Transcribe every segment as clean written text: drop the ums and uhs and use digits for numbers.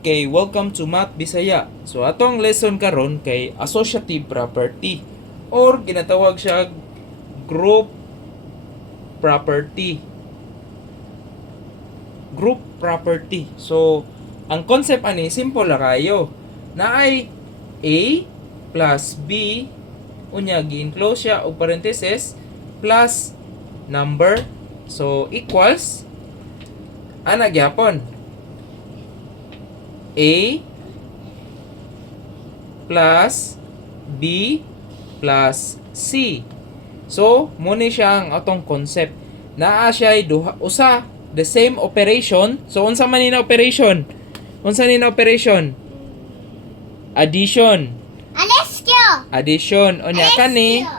Okay, welcome to Math Bisaya. So atong lesson karon kay associative property or ginatawag siya group property. Group property. So ang concept ani simple la kayo. Naay A plus B unya gi-enclose siya og parenthesis plus number so equals ana gyapon A plus B plus C. So, muna siya ang atong concept. Naa siya usa the same operation. So, unsa man ni na operation? Unsa ni na operation? Addition. Addition. Unya kani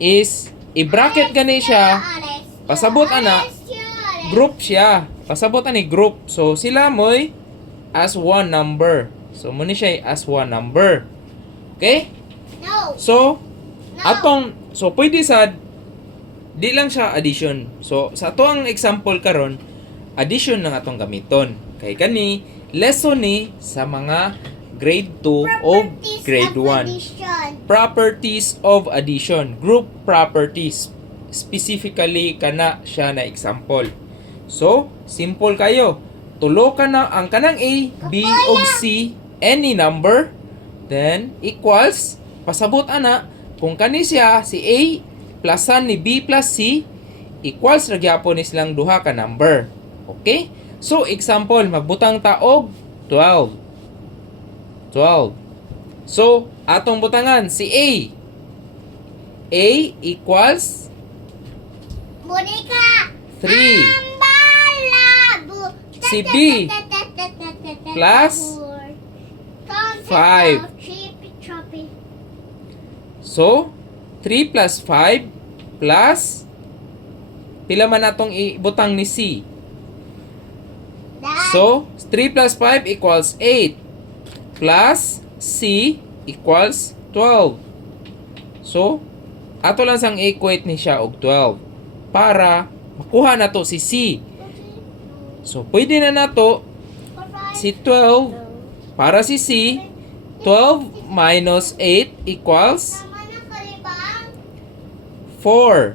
is i-bracket gani siya. Pasabot ana group siya. Pasabot ani group. So, sila mo'y as one number. So, muna siya as one number. Okay? No. So, pwede sa, di lang siya addition. So, sa ato ang example karon addition lang atong gamiton. Kay kani, lesson ni sa mga grade 2 o grade 1. Properties of addition. Group properties. Specifically, kana siya na example. So, simple kayo. Tulo ka na ang kanang A, B, o C, any number, then equals, pasabot ana, kung kani siya, si A, plusan ni B plus C, equals, ragyapon ni silang duha ka number. Okay? So, example, magbutang taog, 12. 12. So, atong butangan, si A. A equals Monica. 3. Si B plus 5. So, 3 plus 5 plus pila man natong ibutang ni C. So, 3 plus 5 equals 8 plus C equals 12. So, ato lang sang equate ni siya og 12 para makuha nato si C. So, pwede na nato si 12 para si C. 12 minus 8 equals 4.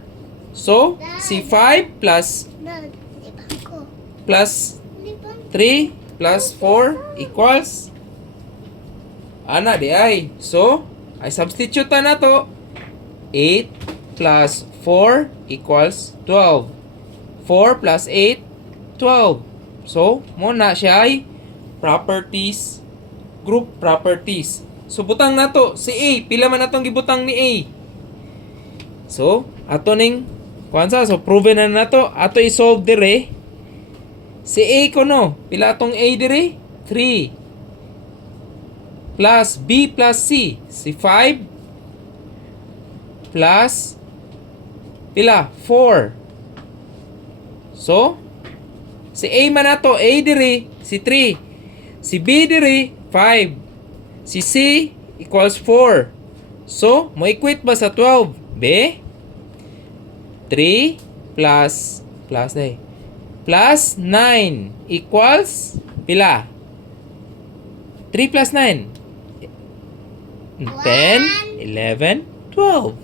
So, si 5 plus 3 plus 4 equals ana di ay. So, ay substitute na to. 8 plus 4 equals 12. 4 plus 8 12. So, muna siya ay properties, group properties. So, butang na to. Si A, pila man natong gibutang ni A. So, ato ning, kuansa, so proven na to. Ato i-solve dire. Si A ko no, pila atong A dire? 3. Plus B plus C. Si 5. Plus, pila? 4. So, si A man nato, A diri, si 3. Si B diri, 5. Si C equals 4. So, mo equate ba sa 12? B? 3 plus 9 equals pila? 3 plus 9? 10, 11, 12.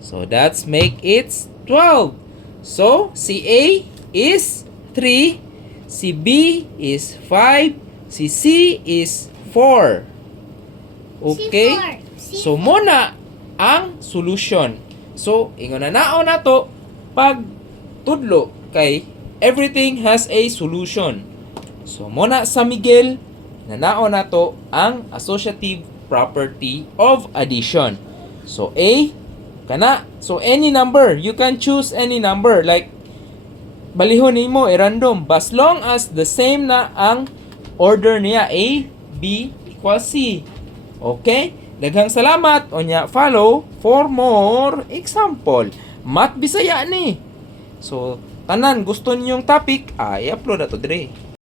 So, that's make it 12. So, si A is 3. Si B is 5. Si C is 4. Okay? So, muna ang solution. So, ingon na naon na to pag tudlo kay everything has a solution. So, muna sa Miguel, nanaon na to ang associative property of addition. So, A, kana. So, any number. You can choose any number. Like, balihon nimo random as long as the same na ang order niya A, B equals C. Okay? Daghang salamat. Onya follow for more example. Math Bisaya ni. So, tanan gusto niyong topic ay upload na to dire.